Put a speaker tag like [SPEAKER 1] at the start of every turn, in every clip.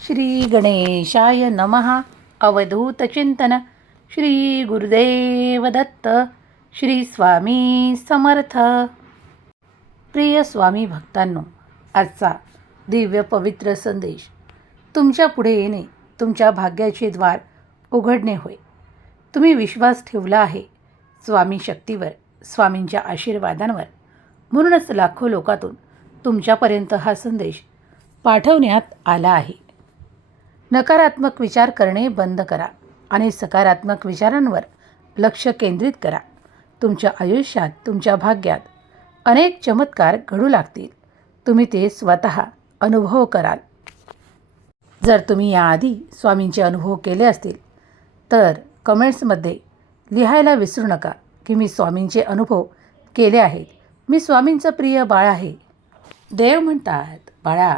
[SPEAKER 1] श्री गणेशाय नमः अवधूतचिंतन श्री गुरुदेव दत्त. श्री स्वामी समर्थ. प्रिय स्वामी भक्तांनो आजचा दिव्य पवित्र संदेश. तुमच्यापुढे येणे तुमच्या भाग्याचे द्वार उघडणे होय. तुम्ही विश्वास ठेवला आहे स्वामी शक्तीवर स्वामींच्या आशीर्वादांवर. म्हणूनच लाखो लोकातून तुमच्यापर्यंत हा संदेश पाठवण्यात आला आहे. नकारात्मक विचार करणे बंद करा आणि सकारात्मक विचारांवर लक्ष केंद्रित करा. तुमच्या आयुष्यात तुमच्या भाग्यात अनेक चमत्कार घडू लागतील. तुम्ही ते स्वतः अनुभव कराल. जर तुम्ही याआधी स्वामींचे अनुभव केले असतील तर कमेंट्समध्ये लिहायला विसरू नका की मी स्वामींचे अनुभव केले आहेत. मी स्वामींचं प्रिय बाळ आहे. देव म्हणतात बाळा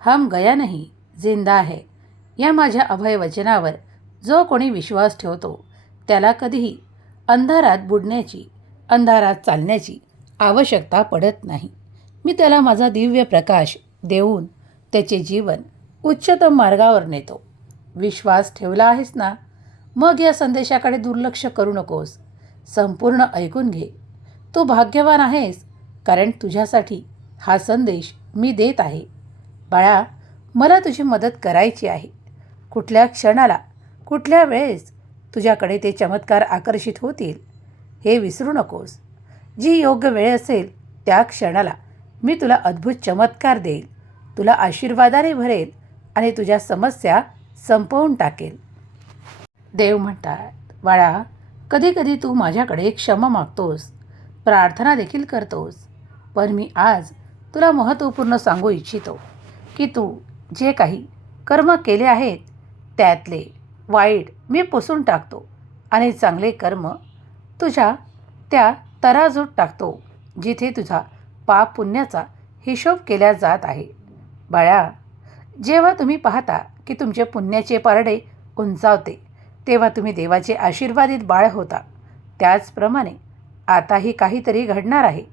[SPEAKER 1] हम गया नाही जिंदा आहे या माझ्या अभय वचनावर जो कोणी विश्वास ठेवतो त्याला कधीही अंधारात बुडण्याची अंधारात चालण्याची आवश्यकता पडत नाही. मी त्याला माझा दिव्य प्रकाश देऊन त्याचे जीवन उच्चतम मार्गावर नेतो. विश्वास ठेवला आहेस ना? मग या संदेशाकडे दुर्लक्ष करू नकोस. संपूर्ण ऐकून घे. तू भाग्यवान आहेस कारण तुझ्यासाठी हा संदेश मी देत आहे. बाळा मला तुझी मदत करायची आहे. कुठल्या क्षणाला कुठल्या वेळेस तुझ्याकडे ते चमत्कार आकर्षित होतील हे विसरू नकोस. जी योग्य वेळ असेल त्या क्षणाला मी तुला अद्भुत चमत्कार देईल तुला आशीर्वादाने भरेल आणि तुझ्या समस्या संपवून टाकेल. देव म्हणतात बाळा कधीकधी तू माझ्याकडे क्षमा मागतोस प्रार्थना देखील करतोस पण मी आज तुला महत्त्वपूर्ण सांगू इच्छितो की तू जे काही कर्म केले आहेत त्यातले वाईट मी पुसून टाकतो आणि चांगले कर्म तुझ्या त्या तराजूत टाकतो जिथे तुझा पाप पुण्याचा हिशोब केला जात आहे. बाळा जेव्हा तुम्ही पाहता की तुमचे पुण्याचे पारडे उंचावते तेव्हा तुम्ही देवाचे आशीर्वादित बाळ होता. त्याचप्रमाणे आताही काहीतरी घडणार आहे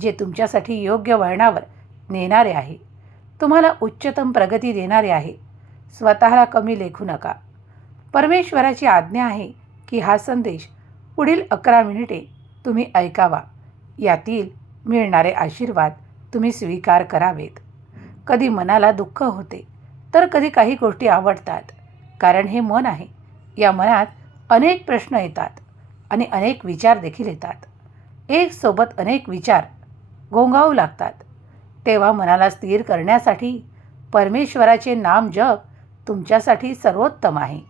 [SPEAKER 1] जे तुमच्यासाठी योग्य वळणावर नेणारे आहे. तुम्हाला उच्चतम प्रगती देणारे आहे. स्वतःला कमी लेखू नका. परमेश्वराची आज्ञा आहे की हा संदेश पुढील अकरा मिनिटे तुम्ही ऐकावा. यातील मिळणारे आशीर्वाद तुम्ही स्वीकार करावेत. कधी मनाला दुःख होते तर कधी काही गोष्टी आवडतात. कारण हे मन आहे. या मनात अनेक प्रश्न येतात आणि अनेक विचार देखील येतात. एक सोबत अनेक विचार गोंगावू लागतात. तेव्हा मनाला स्थिर करण्यासाठी परमेश्वराचे नाम जप तुमच्यासाठी सर्वोत्तम आहे.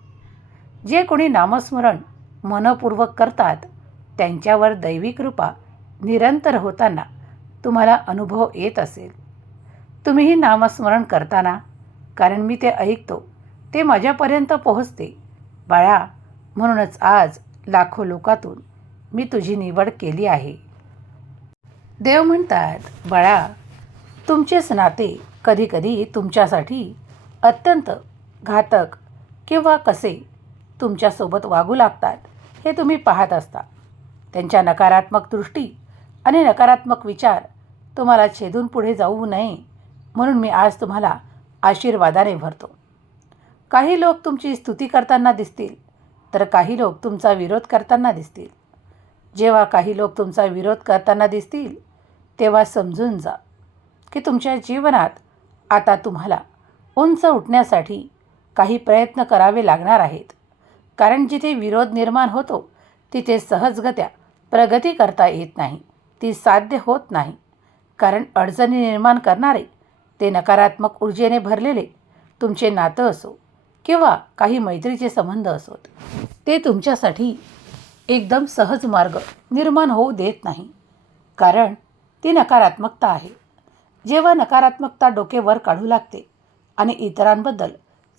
[SPEAKER 1] जे कोणी नामस्मरण मनपूर्वक करतात त्यांच्यावर दैवी कृपा निरंतर होताना तुम्हाला अनुभव येत असेल. तुम्हीही नामस्मरण करताना कारण मी ते ऐकतो ते माझ्यापर्यंत पोहोचते. बाळा म्हणूनच आज लाखो लोकातून मी तुझी निवड केली आहे. देव म्हणतात बाळा तुमचेच नाते कधीकधी तुमच्यासाठी अत्यंत घातक किंवा कसे तुमच्यासोबत वागू लागतात हे तुम्ही पाहत असता. त्यांच्या नकारात्मक दृष्टी आणि नकारात्मक विचार तुम्हाला छेदून पुढे जाऊ नये म्हणून मी आज तुम्हाला आशीर्वादाने भरतो. काही लोक तुमची स्तुती करताना दिसतील तर काही लोक तुमचा विरोध करताना दिसतील. जेव्हा काही लोक तुमचा विरोध करताना दिसतील तेव्हा समजून जा की तुमच्या जीवनात आता तुम्हाला उंच उठण्यासाठी काही प्रयत्न करावे लागणार आहेत. कारण जिथे विरोध निर्माण होतो तिथे सहजगत्या प्रगती करता येत नाही. ती साध्य होत नाही. कारण अडचणी निर्माण करणारे ते नकारात्मक ऊर्जेने भरलेले तुमचे नातं असो किंवा काही मैत्रीचे संबंध असोत ते तुमच्यासाठी एकदम सहज मार्ग निर्माण होऊ देत नाही. कारण ती नकारात्मकता आहे. जेव्हा नकारात्मकता डोके वर काढू लागते आणि इतरांबद्दल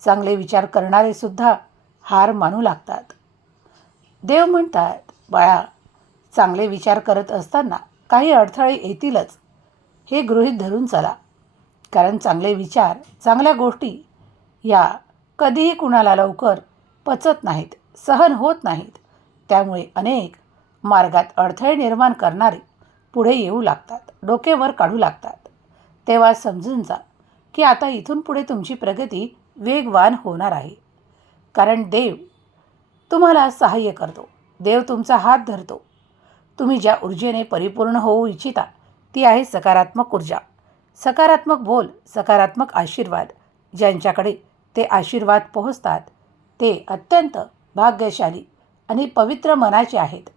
[SPEAKER 1] चांगले विचार करणारे सुद्धा हार मानू लागतात. देव म्हणतात बाळा चांगले विचार करत असताना काही अडथळे येतीलच. हे गृहीत धरून चला. कारण चांगले विचार चांगल्या गोष्टी या कधीही कुणाला लवकर पचत नाहीत सहन होत नाहीत. त्यामुळे अनेक मार्गात अडथळे निर्माण करणारे पुढे येऊ लागतात डोके वर काढू लागतात. तेव्हा समजून जा की आता इथून पुढे तुमची प्रगती वेगवान होणार आहे. कारण देव तुम्हाला सहाय्य करतो. देव तुमचा हात धरतो. तुम्ही ज्या ऊर्जेने परिपूर्ण होऊ इच्छिता ती आहे सकारात्मक ऊर्जा. सकारात्मक बोल सकारात्मक आशीर्वाद. ज्यांच्याकडे ते आशीर्वाद पोहोचतात ते अत्यंत भाग्यशाली आणि पवित्र मनाचे आहेत.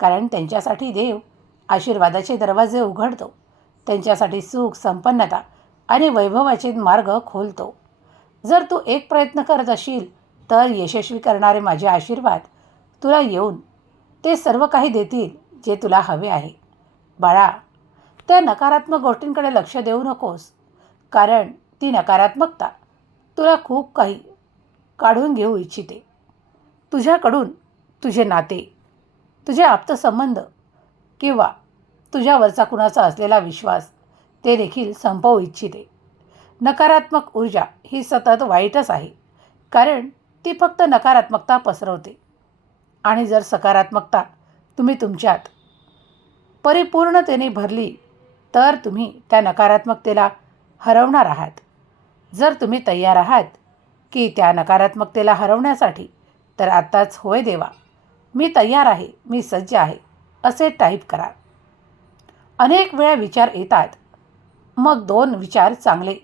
[SPEAKER 1] कारण त्यांच्यासाठी देव आशीर्वादाचे दरवाजे उघडतो. त्यांच्यासाठी सुख संपन्नता आणि वैभवाचे मार्ग खोलतो. जर तू एक प्रयत्न करत असशील तर यशस्वी करणारे माझे आशीर्वाद तुला येऊन ते सर्व काही देतील जे तुला हवे आहे. बाळा त्या नकारात्मक गोष्टींकडे लक्ष देऊ नकोस कारण ती नकारात्मकता तुला खूप काही काढून घेऊ इच्छिते. तुझ्याकडून तुझे नाते तुझे आप्तसंबंध किंवा तुझ्यावरचा कुणाचा असलेला विश्वास ते देखील संपवू इच्छिते. नकारात्मक ऊर्जा ही सतत वाईटच आहे. कारण ती फक्त नकारात्मकता पसरवते. आणि जर सकारात्मकता तुम्ही तुमच्यात परिपूर्णतेने भरली तर तुम्ही त्या नकारात्मकतेला हरवणार आहात. जर तुम्ही तयार आहात की त्या नकारात्मकतेला हरवण्यासाठी तर आत्ताच होय देवा मी तयार आहे मी सज्ज आहे असे टाईप करा. अनेक वेळा विचार येतात. मग दोन विचार चांगले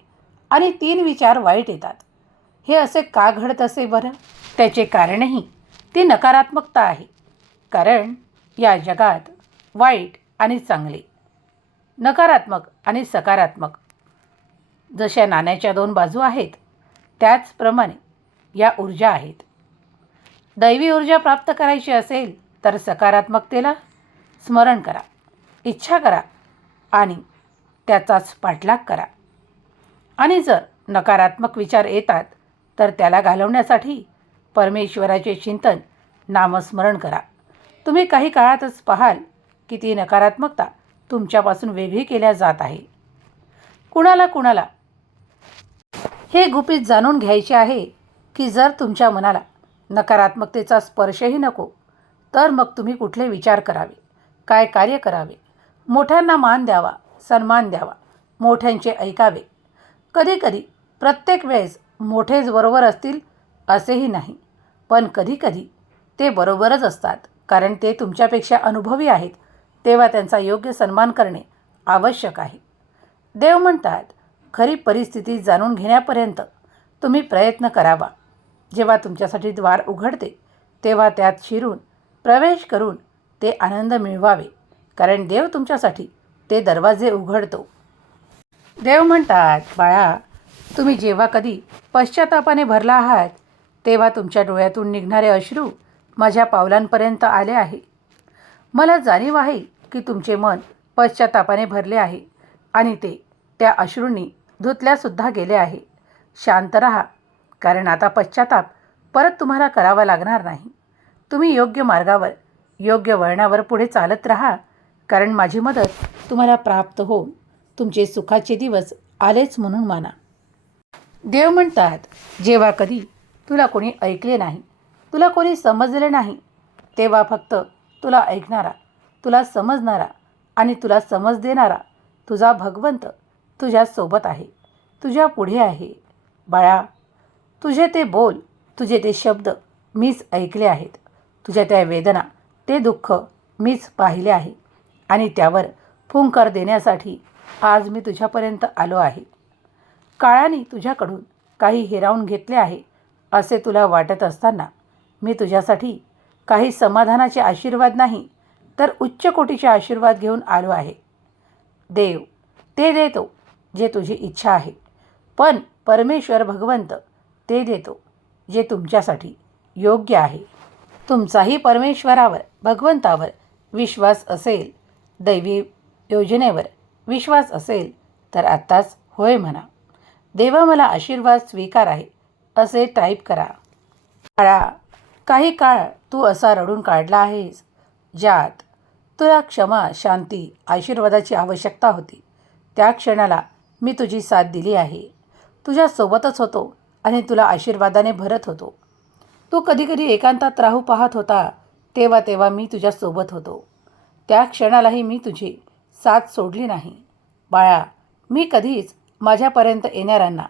[SPEAKER 1] आणि तीन विचार वाईट येतात. हे असे का घडत असे बरं? त्याचे कारणही ती नकारात्मकता आहे. कारण या जगात वाईट आणि चांगले नकारात्मक आणि सकारात्मक जशा नाण्याच्या दोन बाजू आहेत त्याचप्रमाणे या ऊर्जा आहेत. दैवी ऊर्जा प्राप्त करायची असेल तर सकारात्मकतेला स्मरण करा इच्छा करा आणि त्याचाच पाठलाग करा. आणि जर नकारात्मक विचार येतात तर त्याला घालवण्यासाठी परमेश्वराचे चिंतन नामस्मरण करा. तुम्ही काही काळातच पाहाल की ती नकारात्मकता तुमच्यापासून वेगळी केल्या जात आहे. कुणाला कुणाला? हे गुपित जाणून घ्यायचे आहे की जर तुमच्या मनाला नकारात्मकतेचा स्पर्शही नको तर मग तुम्ही कुठले विचार करावे? काय कार्य करावे? मोठ्यांना मान द्यावा सन्मान द्यावा मोठ्यांचे ऐकावे कधीकधी प्रत्येक वेळेस मोठेच बरोबर असतील असेही नाही. पण कधीकधी ते बरोबरच असतात कारण ते तुमच्यापेक्षा अनुभवी आहेत तेव्हा त्यांचा योग्य सन्मान करणे आवश्यक आहे. देव म्हणतात खरी परिस्थिती जाणून घेण्यापर्यंत तुम्ही प्रयत्न करावा. जेव्हा तुमच्यासाठी द्वार उघडते तेव्हा त्यात शिरून प्रवेश करून ते आनंद मिळवावे कारण देव तुमच्यासाठी ते दरवाजे उघडतो. देव म्हणतात बाळा तुम्ही जेव्हा कधी पश्चातापाने भरला आहात तेव्हा तुमच्या डोळ्यातून निघणारे अश्रू माझ्या पावलांपर्यंत आले आहे. मला जाणीव आहे की तुमचे मन पश्चातापाने भरले आहे आणि ते त्या अश्रूंनी धुतल्यासुद्धा गेले आहे. शांत रहा कारण आता पश्चाताप परत तुम्हाला करावा लागणार नाही. तुम्ही योग्य मार्गावर योग्य वळणावर पुढे चालत राहा कारण माझी मदत तुम्हाला प्राप्त होऊन तुमचे सुखाचे दिवस आलेच म्हणून माना. देव म्हणतात जेव्हा कधी तुला कोणी ऐकले नाही तुला कोणी समजले नाही तेव्हा फक्त तुला ऐकणारा तुला समजणारा आणि तुला समज देणारा तुझा भगवंत तुझ्यासोबत आहे तुझ्या पुढे आहे. बाळा तुझे ते बोल तुझे ते शब्द मीच ऐकले आहेत तुझ्या त्या वेदना ते दुःख मीच पाहिले आहे आणि त्यावर फुंकार देण्यासाठी आज मी तुझ्यापर्यंत आलो आहे. काळाने तुझ्याकडून काही हिरावून घेतले आहे असे तुला वाटत असताना मी तुझ्यासाठी काही समाधानाचे आशीर्वाद नाही तर उच्च कोटीचे आशीर्वाद घेऊन आलो आहे. देव ते देतो जे तुझी इच्छा आहे पण परमेश्वर भगवंत ते देतो जे तुमच्यासाठी योग्य आहे. तुमचाही परमेश्वरावर भगवंतावर विश्वास असेल दैवी योजनेवर विश्वास असेल तर आत्ताच होय म्हणा. देवा मला आशीर्वाद स्वीकार आहे असे टाईप करा. काळा काही काळ तू असा रडून काढला आहेस ज्यात तुला क्षमा शांती आशीर्वादाची आवश्यकता होती. त्या क्षणाला मी तुझी साथ दिली आहे. तुझ्यासोबतच होतो आणि तुला आशीर्वादाने भरत होतो. तू कधीकधी एकांतात राहू पाहत होता तेव्हा तेव्हा मी तुझ्यासोबत होतो. त्या क्षणालाही मी तुझी साथ सोडली नाही. बाळा मी कधीच माझ्यापर्यंत येणाऱ्यांना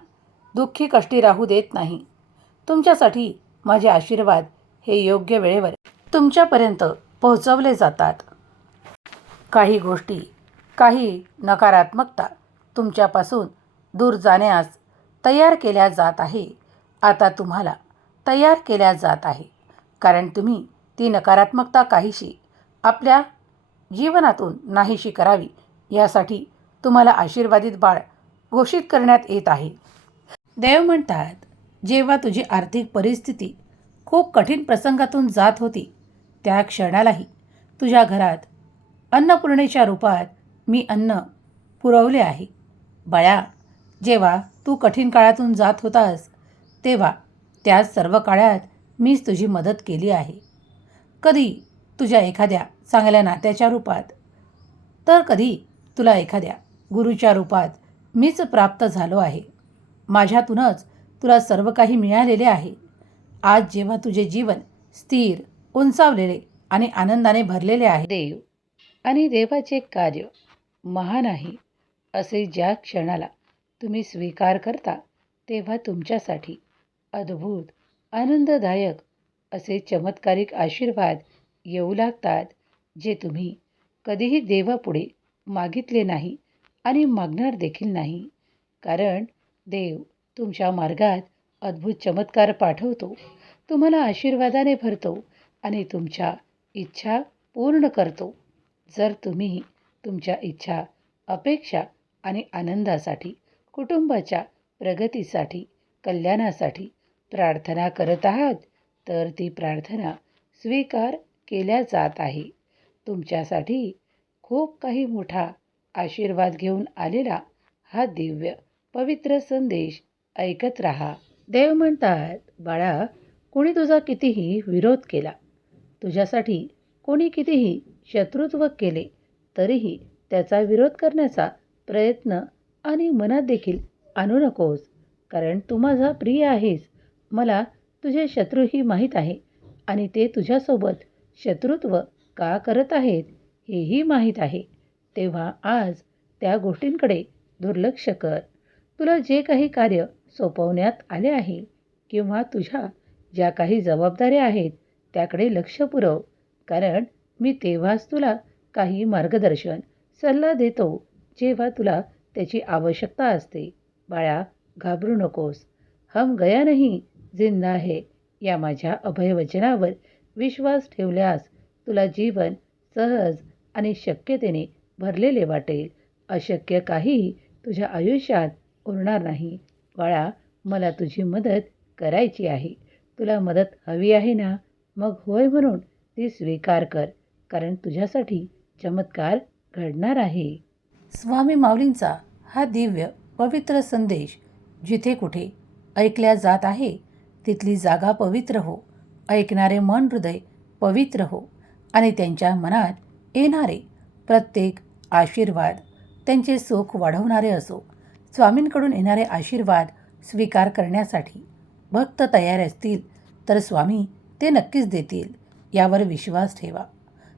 [SPEAKER 1] दुःखी कष्टी राहू देत नाही. तुमच्यासाठी माझे आशीर्वाद हे योग्य वेळेवर तुमच्यापर्यंत पोहोचवले जातात. काही गोष्टी काही नकारात्मकता तुमच्यापासून दूर जाण्यास तयार केल्या जात आहे. आता तुम्हाला तयार केल्या जात आहे. कारण तुम्ही ती नकारात्मकता काहीशी आपल्या जीवनातून नाहीशी करावी. यासाठी तुम्हाला आशीर्वादित बाळ घोषित करण्यात येत आहे. देव म्हणतात जेव्हा तुझी आर्थिक परिस्थिती खूप कठीण प्रसंगातून जात होती त्या क्षणालाही तुझ्या घरात अन्नपूर्णेच्या रूपात मी अन्न पुरवले आहे. बळ्या जेव्हा तू कठीण काळातून जात होतास तेव्हा त्या सर्व काळात मीच तुझी मदत केली आहे. कधी तुझ्या एखाद्या चांगल्या नात्याच्या रूपात. तर कधी तुला एखाद्या गुरुच्या रूपात मीच प्राप्त झालो आहे. माझ्यातूनच तुला सर्व काही मिळालेले आहे. आज जेव्हा तुझे जीवन स्थिर उंचावलेले आणि आनंदाने भरलेले आहे. देव आणि देवाचे कार्य महान आहे असे ज्या क्षणाला तुम्ही स्वीकार करता तेव्हा तुमच्यासाठी अद्भुत आनंददायक असे चमत्कारिक आशीर्वाद येऊ लागतात. जे तुम्ही कधीही देवापुढे मागितले नाही आणि मागणार देखील नाही. कारण देव तुमच्या मार्गात अद्भुत चमत्कार पाठवतो तुम्हाला आशीर्वादाने भरतो आणि तुमच्या इच्छा पूर्ण करतो. जर तुम्ही तुमच्या इच्छा अपेक्षा आणि आनंदासाठी कुटुंबाच्या प्रगतीसाठी कल्याणासाठी प्रार्थना करत आहात तर ती प्रार्थना स्वीकार केल्या जात आहे. तुमच्यासाठी खूप काही मोठा आशीर्वाद घेऊन आलेला हा दिव्य पवित्र संदेश ऐकत राहा. देव म्हणतात बाळा कोणी तुझा कितीही विरोध केला तुझ्यासाठी कोणी कितीही शत्रुत्व केले तरीही त्याचा विरोध करण्याचा प्रयत्न आणि मनात देखील आणू नकोस कारण तू माझा प्रिय आहेस. मला तुझे शत्रूही माहीत आहे आणि ते तुझ्यासोबत शत्रुत्व का करत आहेत हेही माहीत आहे. तेव्हा आज त्या गोष्टींकडे दुर्लक्ष कर. तुला जे काही कार्य सोपवण्यात आले आहे किंवा तुझ्या ज्या काही जबाबदाऱ्या आहेत त्याकडे लक्ष पुरव. कारण मी तेव्हाच तुला काही मार्गदर्शन सल्ला देतो जेव्हा तुला त्याची आवश्यकता असते. बाळा घाबरू नकोस. हम गया नाही जिंदा है या माझ्या अभयवचनावर विश्वास ठेवल्यास तुला जीवन सहज आणि शक्यतेने भरलेले वाटेल. अशक्य काहीही तुझ्या आयुष्यात उरणार नाही. बाळा मला तुझी मदत करायची आहे. तुला मदत हवी आहे ना? मग होय म्हणून ती स्वीकार कर कारण तुझ्यासाठी चमत्कार घडणार आहे. स्वामी माऊलींचा हा दिव्य पवित्र संदेश जिथे कुठे ऐकल्या जात आहे तिथली जागा पवित्र हो. ऐकणारे मन हृदय पवित्र हो. आणि त्यांच्या मनात येणारे प्रत्येक आशीर्वाद त्यांचे सुख वाढवणारे असो. स्वामींकडून येणारे आशीर्वाद स्वीकार करण्यासाठी भक्त तयार असतील तर स्वामी ते नक्कीच देतील यावर विश्वास ठेवा.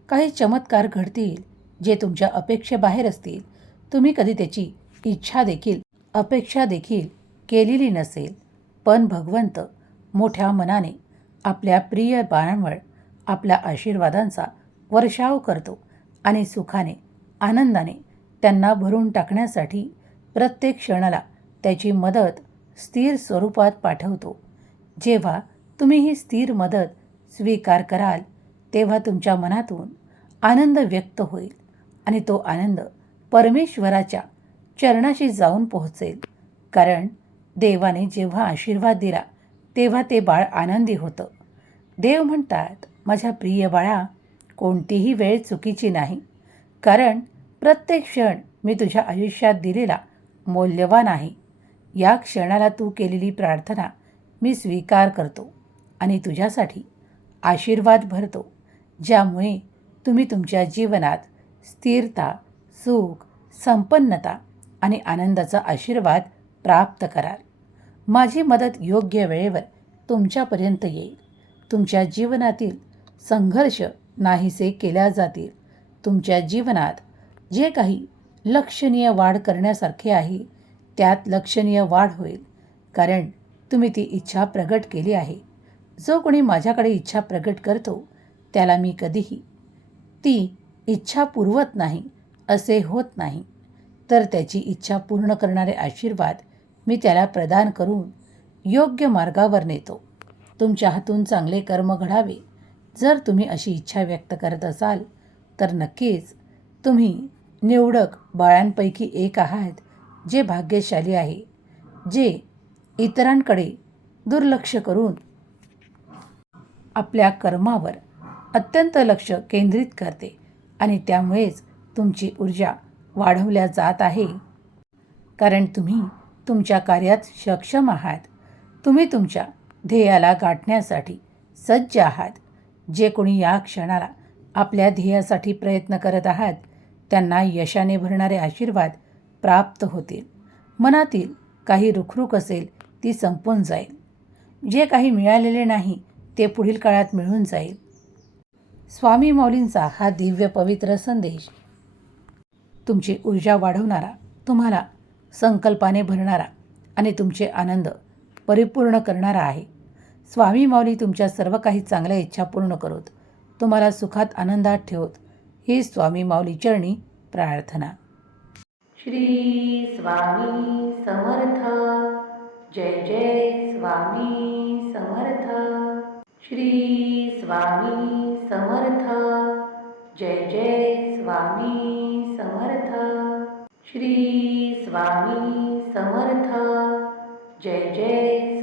[SPEAKER 1] काही चमत्कार घडतील जे तुमच्या अपेक्षेबाहेर असतील. तुम्ही कधी त्याची इच्छा देखील अपेक्षा देखील केलेली नसेल. पण भगवंत मोठ्या मनाने आपल्या प्रिय बाळांवर आपल्या आशीर्वादांचा वर्षाव करतो आणि सुखाने आनंदाने त्यांना भरून टाकण्यासाठी प्रत्येक क्षणाला त्याची मदत स्थिर स्वरूपात पाठवतो. जेव्हा तुम्ही ही स्थिर मदत स्वीकार कराल तेव्हा तुमच्या मनातून आनंद व्यक्त होईल आणि तो आनंद परमेश्वराच्या चरणाशी जाऊन पोहोचेल. कारण देवाने जेव्हा आशीर्वाद दिला तेव्हा ते बाळ आनंदी होतं. देव म्हणतात माझ्या प्रिय बाळा कोणतीही वेळ चुकीची नाही. कारण प्रत्येक क्षण मी तुझ्या आयुष्यात दिलेला मौल्यवान आहे. या क्षणाला तू केलेली प्रार्थना मी स्वीकार करतो आणि तुझ्यासाठी आशीर्वाद भरतो ज्यामुळे तुम्ही तुमच्या जीवनात स्थिरता सुख संपन्नता आणि आनंदाचा आशीर्वाद प्राप्त कराल. माझी मदत योग्य वेळेवर तुमच्यापर्यंत येईल. तुमच्या जीवनातील संघर्ष नाहीसे केल्या जातील. तुमच्या जीवनात जे काही लक्षणीय वाढ करण्यासारखे आहे त्यात लक्षणीय वाढ होईल. कारण तुम्ही ती इच्छा प्रगट केली आहे. जो कोणी माझ्याकडे इच्छा प्रगट करतो त्याला मी कधीही ती इच्छा पुरवत नाही असे होत नाही. तर त्याची इच्छा पूर्ण करणारे आशीर्वाद मी त्याला प्रदान करून योग्य मार्गावर नेतो. तुमच्या हातून चांगले कर्म घडावे. जर तुम्ही अशी इच्छा व्यक्त करत असाल तर नक्कीच तुम्ही निवडक बाळांपैकी एक आहात जे भाग्यशाली आहे जे इतरांकडे दुर्लक्ष करून आपल्या कर्मावर अत्यंत लक्ष केंद्रित करते आणि त्यामुळेच तुमची ऊर्जा वाढवल्या जात आहे. कारण तुम्ही तुमच्या कार्यात सक्षम आहात. तुम्ही तुमच्या ध्येयाला गाठण्यासाठी सज्ज आहात. जे कोणी या क्षणाला आपल्या ध्येयासाठी प्रयत्न करत आहात त्यांना यशाने भरणारे आशीर्वाद प्राप्त होतील. मनातील काही रुखरुख असेल ती संपून जाईल. जे काही मिळालेले नाही ते पुढील काळात मिळून जाईल. स्वामी मौलींचा हा दिव्य पवित्र संदेश तुमची ऊर्जा वाढवणारा तुम्हाला संकल्पाने भरणारा आणि तुमचे आनंद परिपूर्ण करणारा आहे. स्वामी माऊली तुमच्या सर्व काही चांगल्या इच्छा पूर्ण करोत. तुम्हाला सुखात आनंदात ठेवत. ही स्वामी माऊली चरणी प्रार्थना. श्री स्वामी समर्थ. जय जय स्वामी समर्थ. श्री स्वामी समर्थ. जय जय स्वामी समर्थ. श्री स्वामी समर्थ. जय जय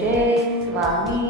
[SPEAKER 1] Swami